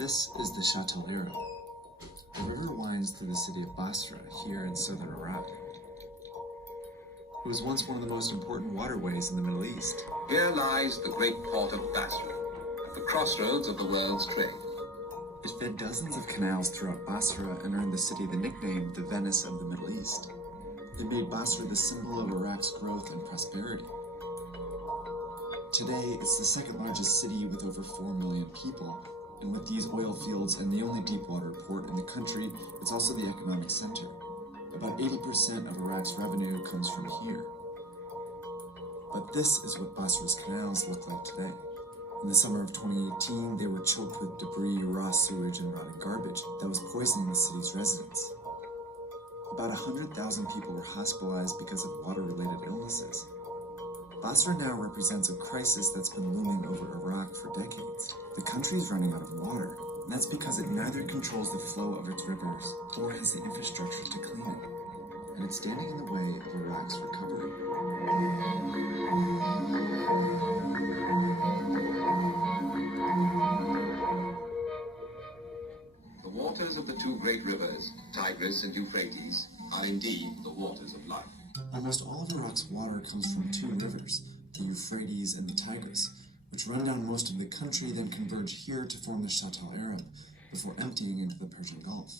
This is the Chateau Arab. The river winds through the city of Basra, here in southern Iraq. It was once one of the most important waterways in the Middle East. Here lies the great port of Basra, at the crossroads of the world's trade. It fed dozens of canals throughout Basra and earned the city the nickname the Venice of the Middle East. It made Basra the symbol of Iraq's growth and prosperity. Today, it's the second largest city with over 4 million people, and with these oil fields and the only deep-water port in the country, it's also the economic center. About 80% of Iraq's revenue comes from here. But this is what Basra's canals look like today. In the summer of 2018, they were choked with debris, raw sewage, and rotting garbage that was poisoning the city's residents. About 100,000 people were hospitalized because of water-related illnesses. Basra now represents a crisis that's been looming over Iraq for decades. The country's running out of water, and that's because it neither controls the flow of its rivers or has the infrastructure to clean it. And it's standing in the way of Iraq's recovery. The waters of the two great rivers, Tigris and Euphrates, are indeed the waters of life. Almost all of Iraq's water comes from two rivers, the Euphrates and the Tigris, which run down most of the country, then converge here to form the Chateau Arab, before emptying into the Persian Gulf.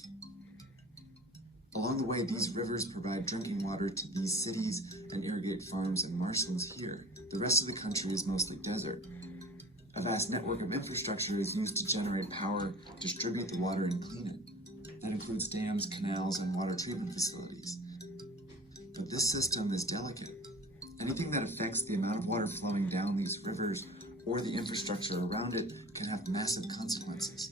Along the way, these rivers provide drinking water to these cities and irrigate farms and marshlands here. The rest of the country is mostly desert. A vast network of infrastructure is used to generate power, distribute the water, and clean it. That includes dams, canals, and water treatment facilities. But this system is delicate. Anything that affects the amount of water flowing down these rivers or the infrastructure around it can have massive consequences.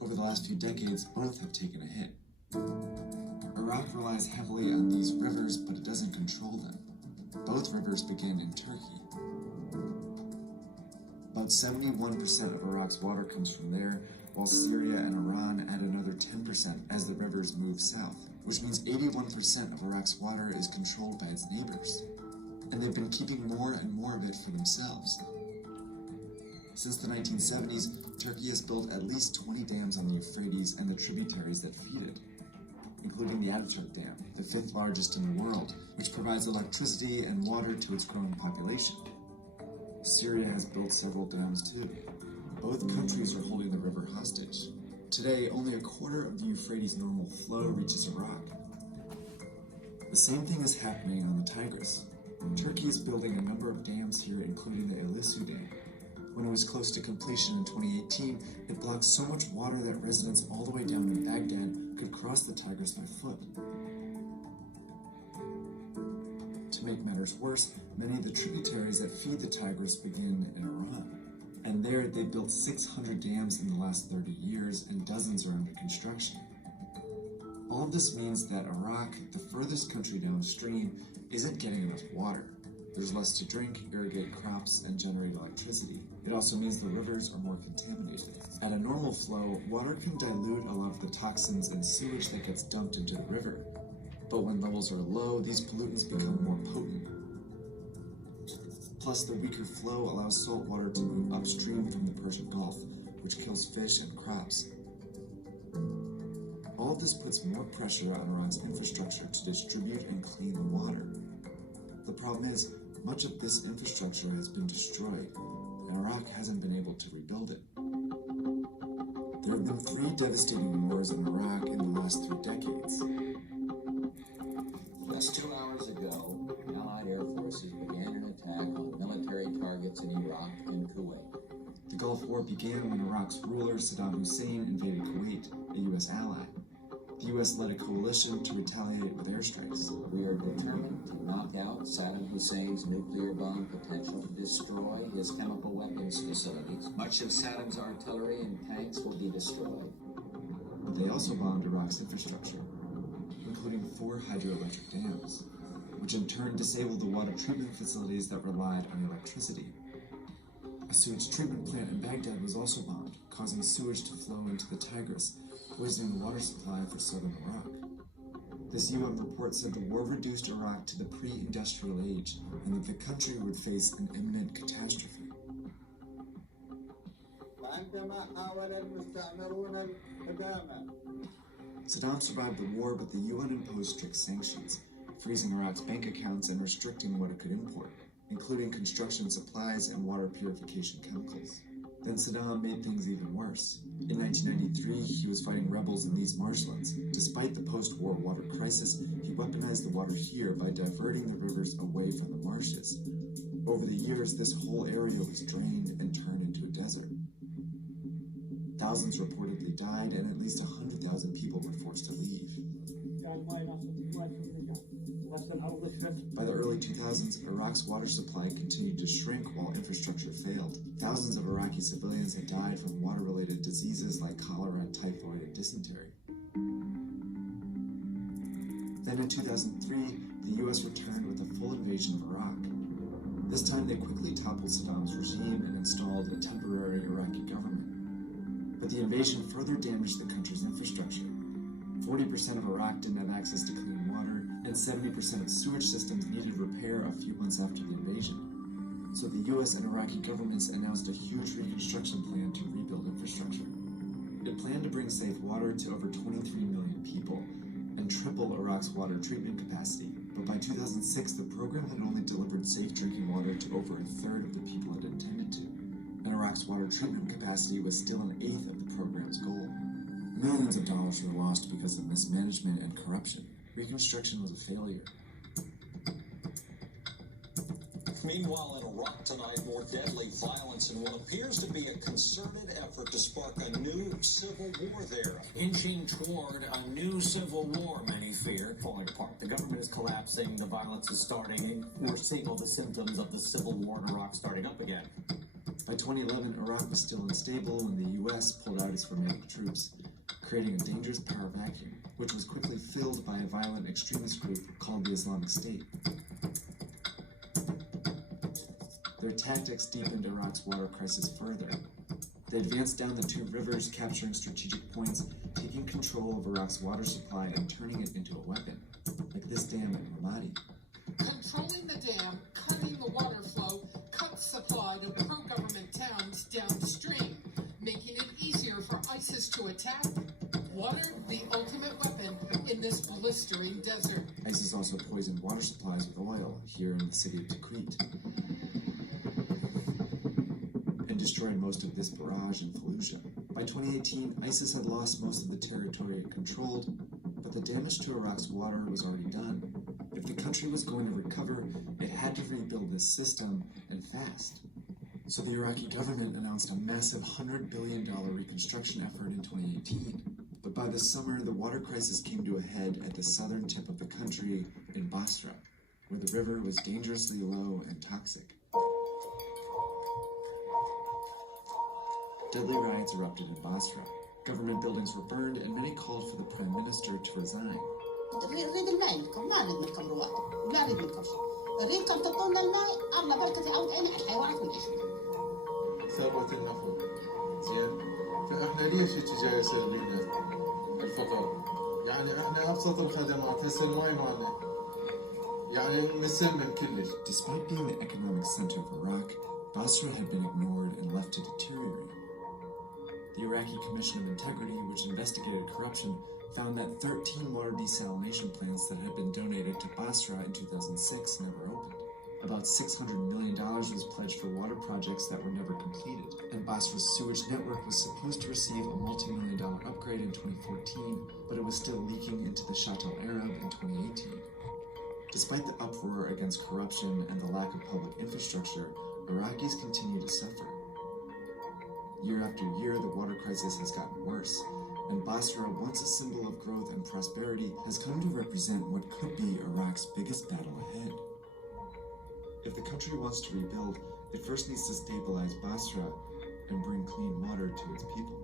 Over the last few decades, both have taken a hit. Iraq relies heavily on these rivers, but it doesn't control them. Both rivers begin in Turkey. About 71% of Iraq's water comes from there, while Syria and Iran add another 10% as the rivers move south, which means 81% of Iraq's water is controlled by its neighbors. And they've been keeping more and more of it for themselves. Since the 1970s, Turkey has built at least 20 dams on the Euphrates and the tributaries that feed it, including the Ataturk Dam, the 5th largest in the world, which provides electricity and water to its growing population. Syria has built several dams too. Both countries are holding the river hostage. Today, only a quarter of the Euphrates' normal flow reaches Iraq. The same thing is happening on the Tigris. Turkey is building a number of dams here, including the Elisu Dam. When it was close to completion in 2018, it blocked so much water that residents all the way down in Baghdad could cross the Tigris by foot. To make matters worse, many of the tributaries that feed the Tigris begin in Iran. And there, they built 600 dams in the last 30 years, and dozens are under construction. All of this means that Iraq, the furthest country downstream, isn't getting enough water. There's less to drink, irrigate crops, and generate electricity. It also means the rivers are more contaminated. At a normal flow, water can dilute a lot of the toxins and sewage that gets dumped into the river. But when levels are low, these pollutants become more potent. Plus, the weaker flow allows salt water to move upstream from the Persian Gulf, which kills fish and crops. All of this puts more pressure on Iran's infrastructure to distribute and clean the water. The problem is, much of this infrastructure has been destroyed, and Iraq hasn't been able to rebuild it. There have been 3 devastating wars in Iraq in the last 3 decades. Just 2 hours ago, Allied air forces began an attack on military targets in Iraq and Kuwait. The Gulf War began when Iraq's ruler, Saddam Hussein, invaded Kuwait, a U.S. ally. The U.S. led a coalition to retaliate with airstrikes. We are determined to knock out Saddam Hussein's nuclear bomb potential, destroy his chemical weapons facilities. Much of Saddam's artillery and tanks will be destroyed. But they also bombed Iraq's infrastructure, including 4 hydroelectric dams, which in turn disabled the water treatment facilities that relied on electricity. A sewage treatment plant in Baghdad was also bombed, causing sewage to flow into the Tigris, poisoning the water supply for southern Iraq. This UN report said the war reduced Iraq to the pre-industrial age, and that the country would face an imminent catastrophe. عندما حاول المستعمرون الهجامة. Saddam survived the war, but the UN imposed strict sanctions, freezing Iraq's bank accounts and restricting what it could import, including construction supplies and water purification chemicals. Then Saddam made things even worse. In 1993, he was fighting rebels in these marshlands. Despite the post-war water crisis, he weaponized the water here by diverting the rivers away from the marshes. Over the years, this whole area was drained and turned into a desert. Thousands reportedly died, and at least 100,000 people were forced to leave. By the early 2000s, Iraq's water supply continued to shrink while infrastructure failed. Thousands of Iraqi civilians had died from water-related diseases like cholera, typhoid, and dysentery. Then in 2003, the U.S. returned with a full invasion of Iraq. This time, they quickly toppled Saddam's regime and installed a temporary Iraqi government. But the invasion further damaged the country's infrastructure. 40% of Iraq didn't have access to clean water, and 70% of sewage systems needed repair a few months after the invasion. So the U.S. and Iraqi governments announced a huge reconstruction plan to rebuild infrastructure. It planned to bring safe water to over 23 million people and triple Iraq's water treatment capacity. But by 2006, the program had only delivered safe drinking water to over a third of the people it intended to. And Iraq's water treatment capacity was still an eighth of the program's goal. Millions of dollars were lost because of mismanagement and corruption. Reconstruction was a failure. Meanwhile, in Iraq tonight, more deadly violence in what appears to be a concerted effort to spark a new civil war there. Inching toward a new civil war, many fear. Falling apart. The government is collapsing, the violence is starting, and we're seeing all the symptoms of the civil war in Iraq starting up again. By 2011, Iraq was still unstable when the U.S. pulled out its remaining troops, creating a dangerous power vacuum, which was quickly filled by a violent extremist group called the Islamic State. Their tactics deepened Iraq's water crisis further. They advanced down the two rivers, capturing strategic points, taking control of Iraq's water supply and turning it into a weapon, like this dam at Ramadi. Controlling the dam, cutting the water flow, cuts supply to pro-government towns downstream, making it easier for ISIS to attack. Water, the ultimate weapon in this blistering desert. ISIS also poisoned water supplies with oil here in the city of Tikrit, and destroyed most of this barrage in Fallujah. By 2018, ISIS had lost most of the territory it controlled, but the damage to Iraq's water was already done. If the country was going to recover, it had to rebuild this system, and fast. So the Iraqi government announced a massive $100 billion reconstruction effort in 2018. But by the summer, the water crisis came to a head at the southern tip of the country in Basra, where the river was dangerously low and toxic. Deadly riots erupted in Basra. Government buildings were burned, and many called for the prime minister to resign. نريد الماء منكم، ما نريد منكم رواق، لا نريد منكم شيء. نريدكم تعطونا الماء، الله بركة يعود علينا الحيوانات والعيش. ثروة النفط، زين؟ فاحنا ليش هيك جاي يصير لنا الفقر؟ يعني احنا ابسط الخدمات هسه الماي مالنا، يعني مسمم كلش. Despite being the economic center of Iraq, Basra had been ignored and left to deteriorate. The Iraqi Commission of Integrity, which investigated corruption, found that 13 water desalination plants that had been donated to Basra in 2006 never opened. About $600 million was pledged for water projects that were never completed, and Basra's sewage network was supposed to receive a multi-million-dollar upgrade in 2014, but it was still leaking into the Shatt al-Arab in 2018. Despite the uproar against corruption and the lack of public infrastructure, Iraqis continue to suffer. Year after year, the water crisis has gotten worse, and Basra, once a symbol of growth and prosperity, has come to represent what could be Iraq's biggest battle ahead. If the country wants to rebuild, it first needs to stabilize Basra and bring clean water to its people.